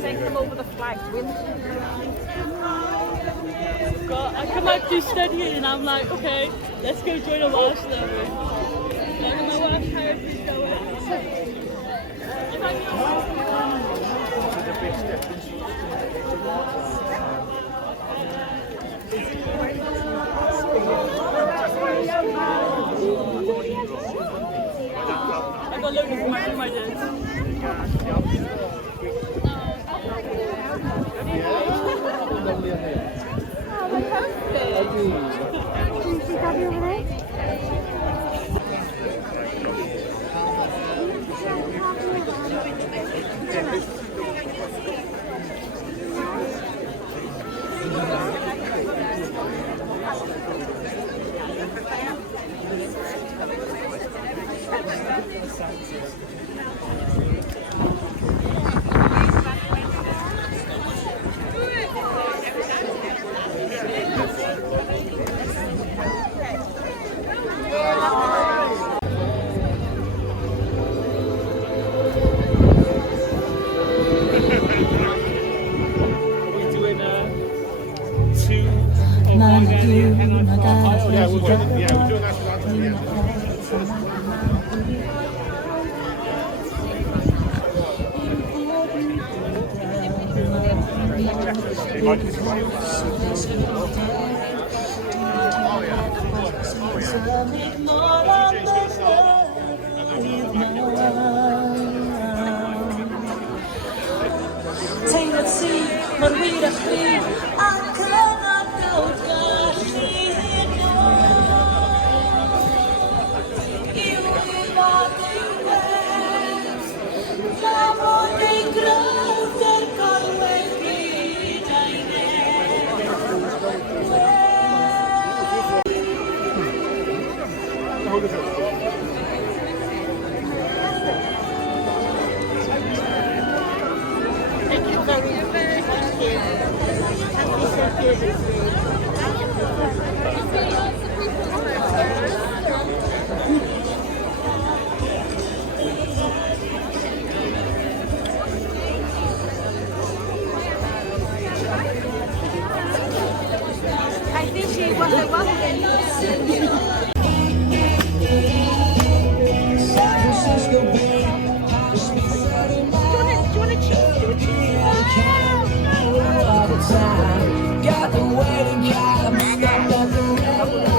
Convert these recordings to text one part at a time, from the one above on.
Take them over the flagged window. I come out to studying and I'm like, okay, let's go join a Welsh server. I don't know where Cardiff is going. I got loads of money in my days. Got the wedding card, I'm stuck on the road.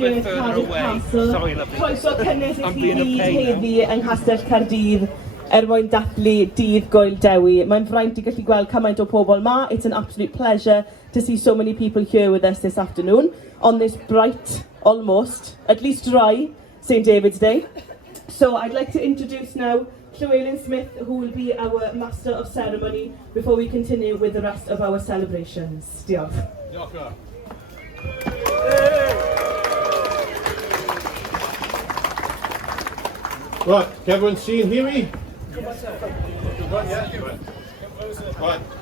Cardiff Castle. Sorry, lovely. Croeso cynnes i I'm chi being a gyd pain now. heddi yng Nghastell Caerdydd mwyn dathlu dydd Gwyl Dewi. Mae'n fraint i gallu gweld cymaint o pobl ma. It's an absolute pleasure to see so many people here with us this afternoon on this bright, almost, at least dry, St David's Day. So I'd like to introduce now Llywelyn Smith, who will be our Master of Ceremony before we continue with the rest of our celebrations. Diolch. Diolch. Right, can everyone see and hear me?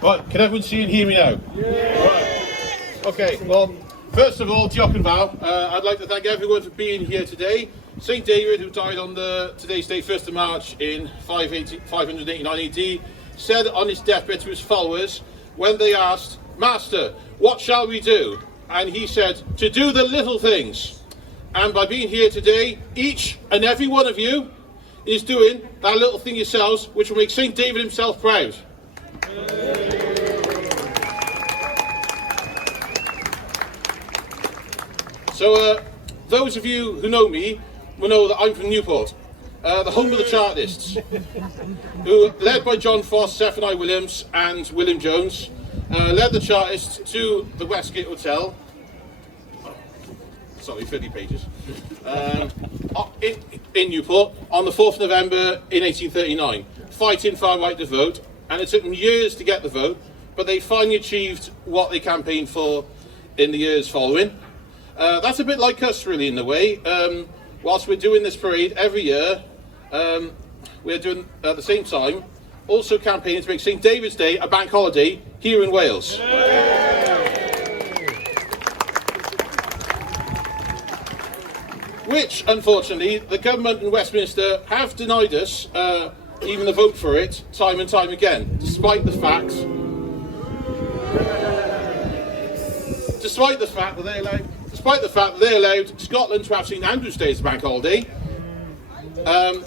Right, can everyone see and hear me now? Yeah. Right. Okay, well, first of all, diolch yn fawr. I'd like to thank everyone for being here today. St David, who died on today's date, 1st of March in 589 AD, said on his deathbed to his followers, when they asked, "Master, what shall we do?" And he said, "To do the little things." And by being here today, each and every one of you is doing that little thing yourselves, which will make St David himself proud. So, those of you who know me will know that I'm from Newport, the home of the Chartists, who, led by John Foss, Zephaniah Williams and William Jones, led the Chartists to the Westgate Hotel. Sorry, 50 pages. In Newport on the 4th of November in 1839, fighting far right to vote, and it took them years to get the vote, but they finally achieved what they campaigned for in the years following. That's a bit like us, really, in a way. Whilst we're doing this parade every year, we're doing at the same time also campaigning to make St David's Day a bank holiday here in Wales. Which, unfortunately, the government in Westminster have denied us even the vote for it time and time again, despite the fact that they allowed Scotland to have St Andrew's Day as a bank holiday, and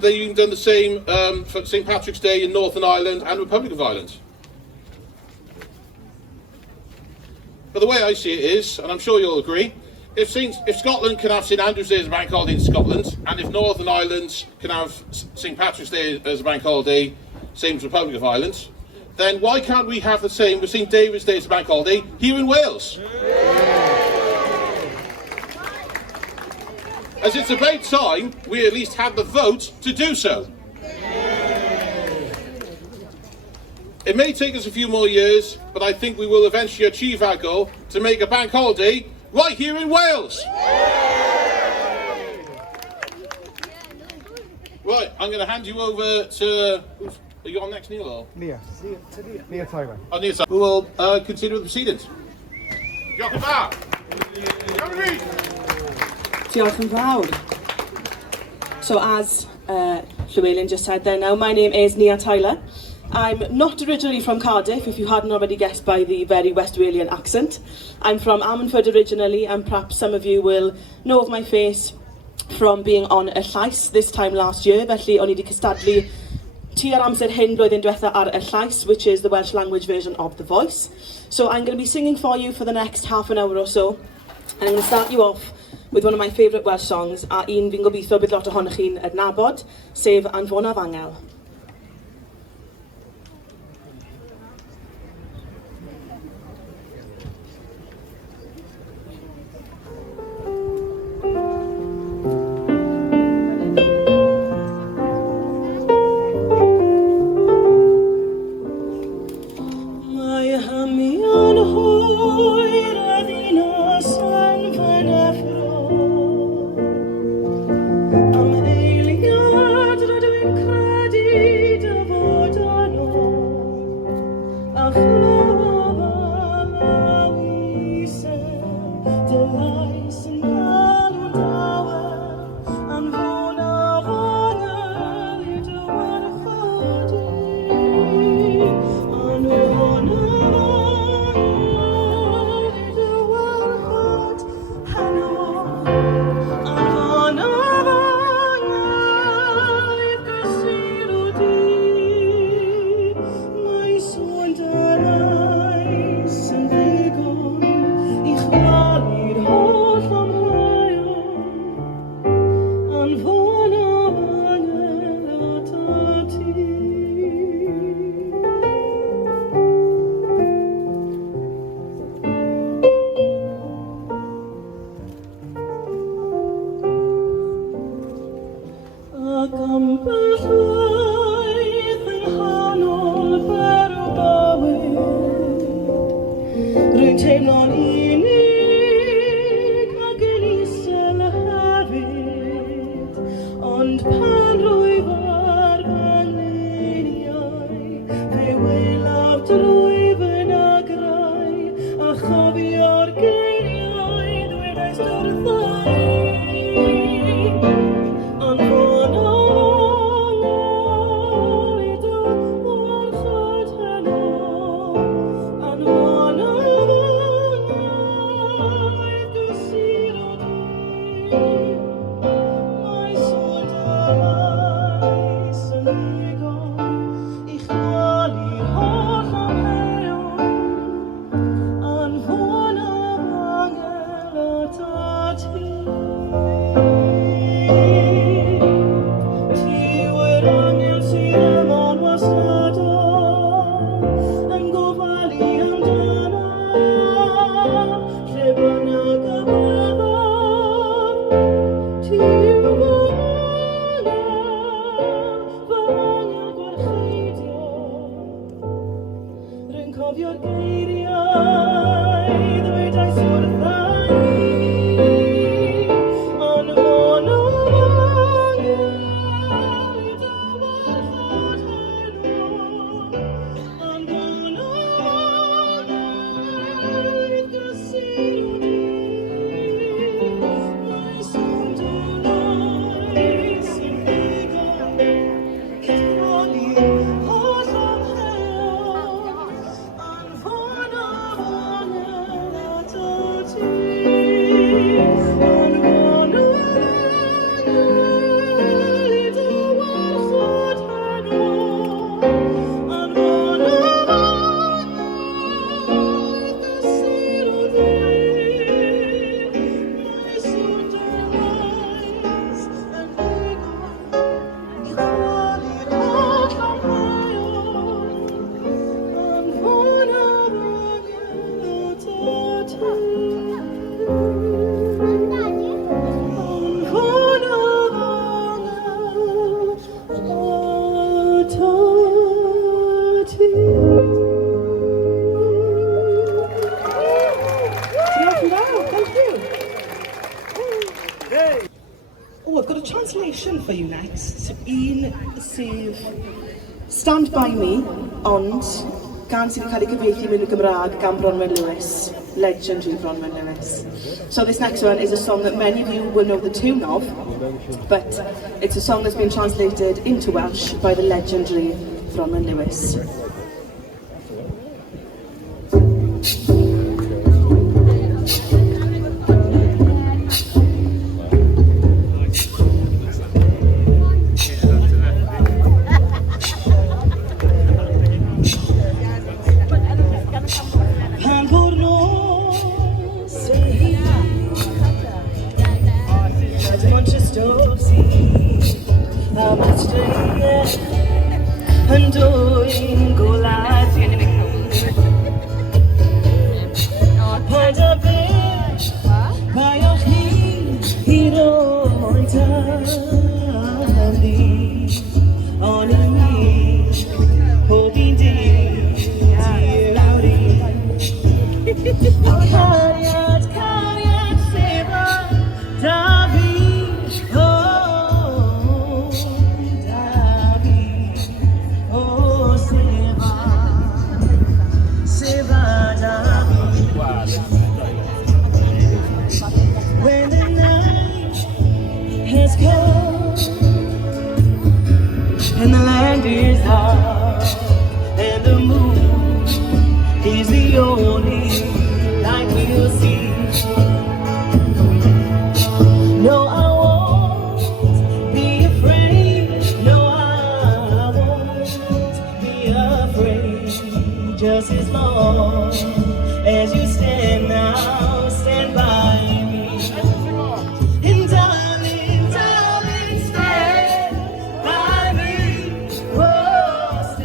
they've even done the same for St Patrick's Day in Northern Ireland and Republic of Ireland. But the way I see it is, and I'm sure you'll agree, if Scotland can have St Andrew's Day as a bank holiday in Scotland, and if Northern Ireland can have St Patrick's Day as a bank holiday, same as Republic of Ireland, then why can't we have the same with St David's Day as a bank holiday here in Wales? As it's about time we at least had the vote to do so. It may take us a few more years, but I think we will eventually achieve our goal to make a bank holiday right here in Wales. Right, I'm going to hand you over to... Are you on next, Neil? Or? Nia Tyler. Oh, Neil, we will continue with the proceedings. Diolch yn fawr. Diolch yn fawr. So as Llywelyn just said there now, my name is Nia Tyler. I'm not originally from Cardiff, if you hadn't already guessed by the very West Walian accent. I'm from Ammanford originally, and perhaps some of you will know of my face from being on y llais this time last year. Felly, o'n i wedi cystadlu tua'r amser hyn blwyddyn diwetha ar y llais, which is the Welsh language version of The Voice. So I'm going to be singing for you for the next half an hour or so. And I'm going to start you off with one of my favourite Welsh songs, a un fi'n gobeithio bydd lot ohonych chi'n adnabod, sef Anfonaf Angel. Am eiliad rydw i'n credu Oh, I've got a translation for you next. Un sef Stand By Me, ond gan sydd wedi cael ei gyfieithu mewn y Gymraeg gan Bronwen Lewis, legendary Bronwen Lewis. So this next one is a song that many of you will know the tune of, but it's a song that's been translated into Welsh by the legendary Bronwen Lewis. And the land is dark, and the moon is the only light we'll see. No, I won't be afraid. No, I won't be afraid. Just as long as you stand now, stand by me. And darling, darling, stand by me. Oh,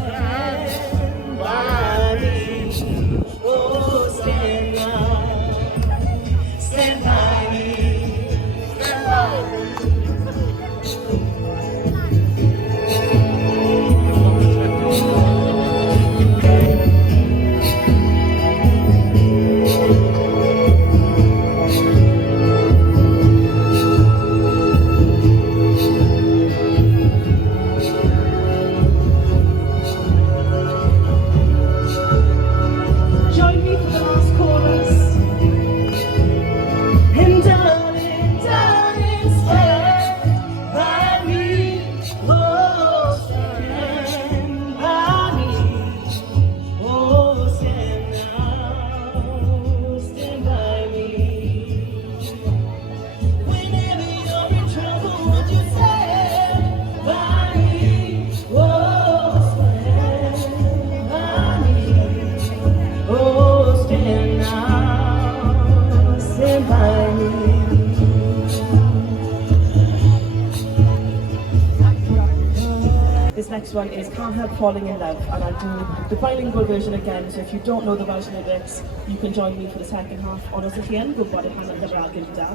next one is Can't Help Falling in Love, and I'll do the bilingual version again, so if you don't know the Welsh lyrics, you can join me for the second half. Ond os ych chi yn gwybod eich hanner Gymraeg gyda,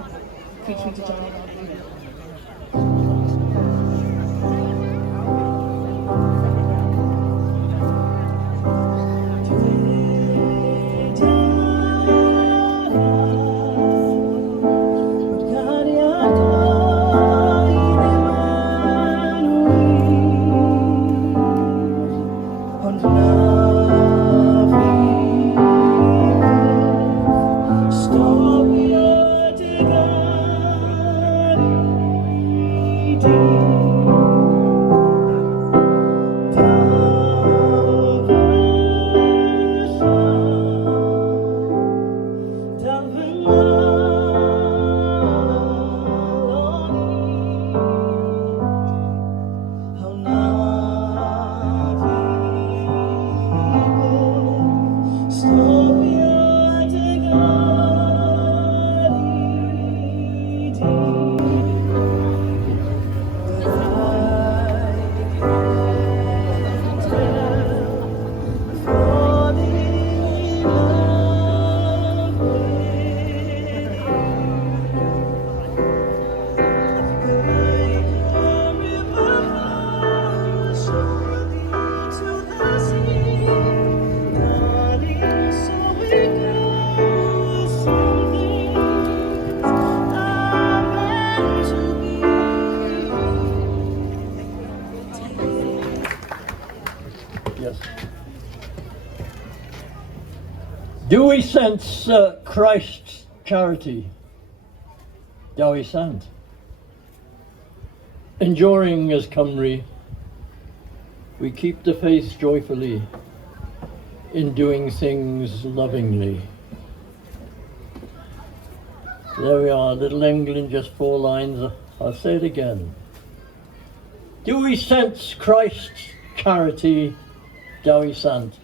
feel free to join in. Do we sense Christ's charity? Do we sense? Enduring as Cymru, we keep the faith joyfully, in doing things lovingly. There we are, Little England, just 4 lines. I'll say it again. Do we sense Christ's charity? Do we sense?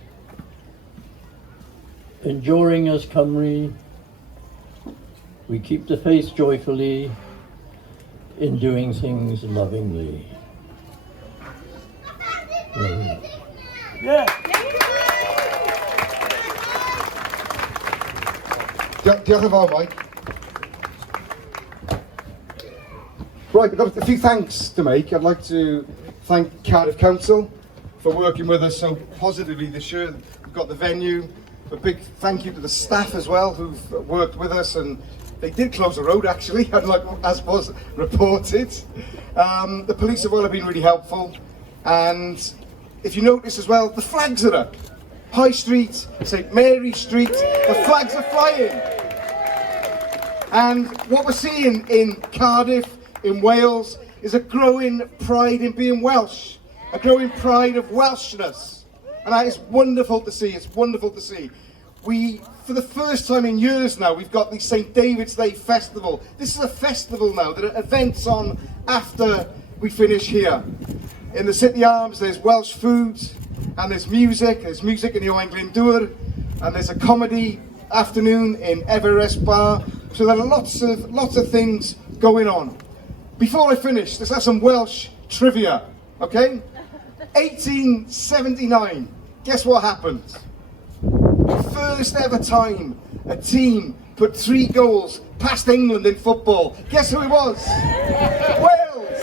Enduring as Cymru, we keep the faith joyfully, in doing things lovingly. Yeah. Diolch yn fawr, Mike. Right, we've got a few thanks to make. I'd like to thank Cardiff Council for working with us so positively this year. We've got the venue. A big thank you to the staff as well who've worked with us, and they did close the road actually, unlike as was reported. The police as well have been really helpful, and if you notice as well, the flags are up. High Street, St Mary Street, the flags are flying. And what we're seeing in Cardiff, in Wales, is a growing pride in being Welsh, a growing pride of Welshness. And that is wonderful to see, it's wonderful to see. We, for the first time in years now, we've got the St David's Day Festival. This is a festival now, there are events on after we finish here. In the City Arms there's Welsh food, and there's music in the Owain Glyndŵr, and there's a comedy afternoon in Everest Bar. So there are lots of things going on. Before I finish, let's have some Welsh trivia, okay? 1879, guess what happened? First ever time a team put 3 goals past England in football. Guess who it was? Wales!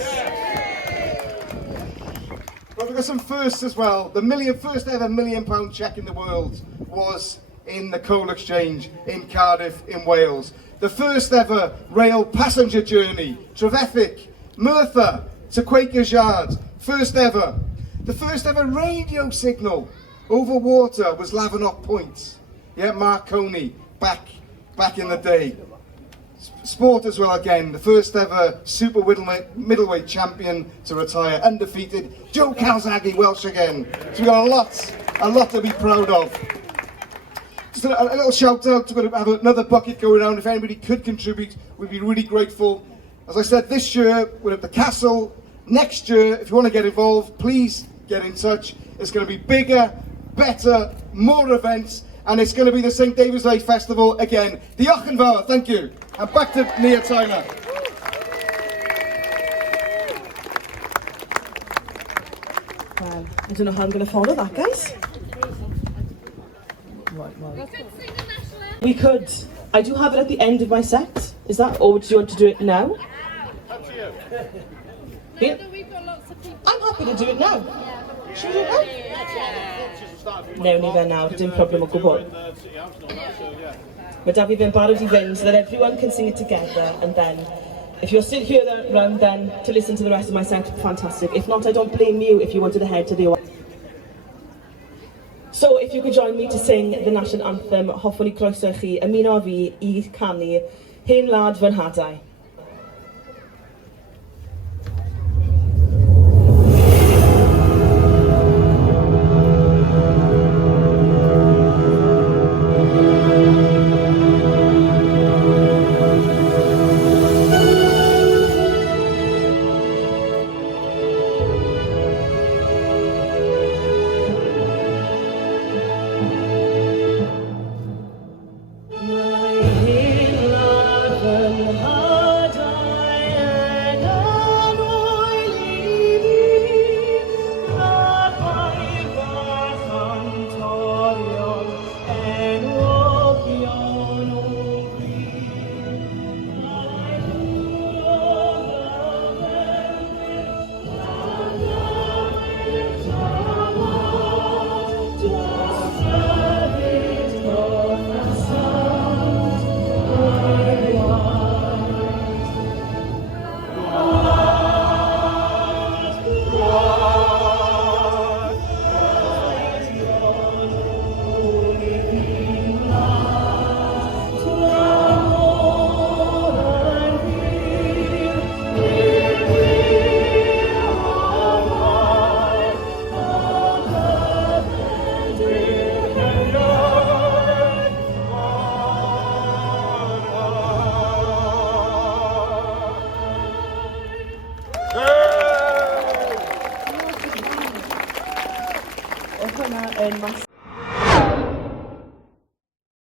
Well, we've got some firsts as well. The first ever £1 million cheque in the world was in the coal exchange in Cardiff in Wales. The first ever rail passenger journey, Trevithick, Merthyr to Quakers Yard, first ever. The first ever radio signal over water was Lavernock Point. Yeah, Mark Coney, back in the day. Sport as well again, the first ever super middleweight champion to retire, undefeated, Joe Calzaghe, Welsh again. So we've got a lot to be proud of. Just a little shout out, we're going to have another bucket going around. If anybody could contribute, we'd be really grateful. As I said, this year we're at the Castle. Next year, if you want to get involved, please get in touch. It's going to be bigger, better, more events, and it's going to be the St David's Day Festival again. Diolch yn fawr, thank you. And back to Nia Tyler. Well, I don't know how I'm going to follow that, guys. We could. I do have it at the end of my set. Is that, or do you want to do it now? Up to you. Yeah. We've got lots of people. I'm happy to do it now. Should we do it now? Newn ni fe nawr, dim problem o gwbl. Mae da fi fe'n barod I fynd so that everyone can sing it together, and then if you're still here around then to listen to the rest of my set, fantastic. If not, I don't blame you if you wanted to head to the award. So if you could join me to sing the national anthem, hoffwn I croeso I chi ymuno â fi I canu Hen Wlad fy Nhadau. Hwnna yn mas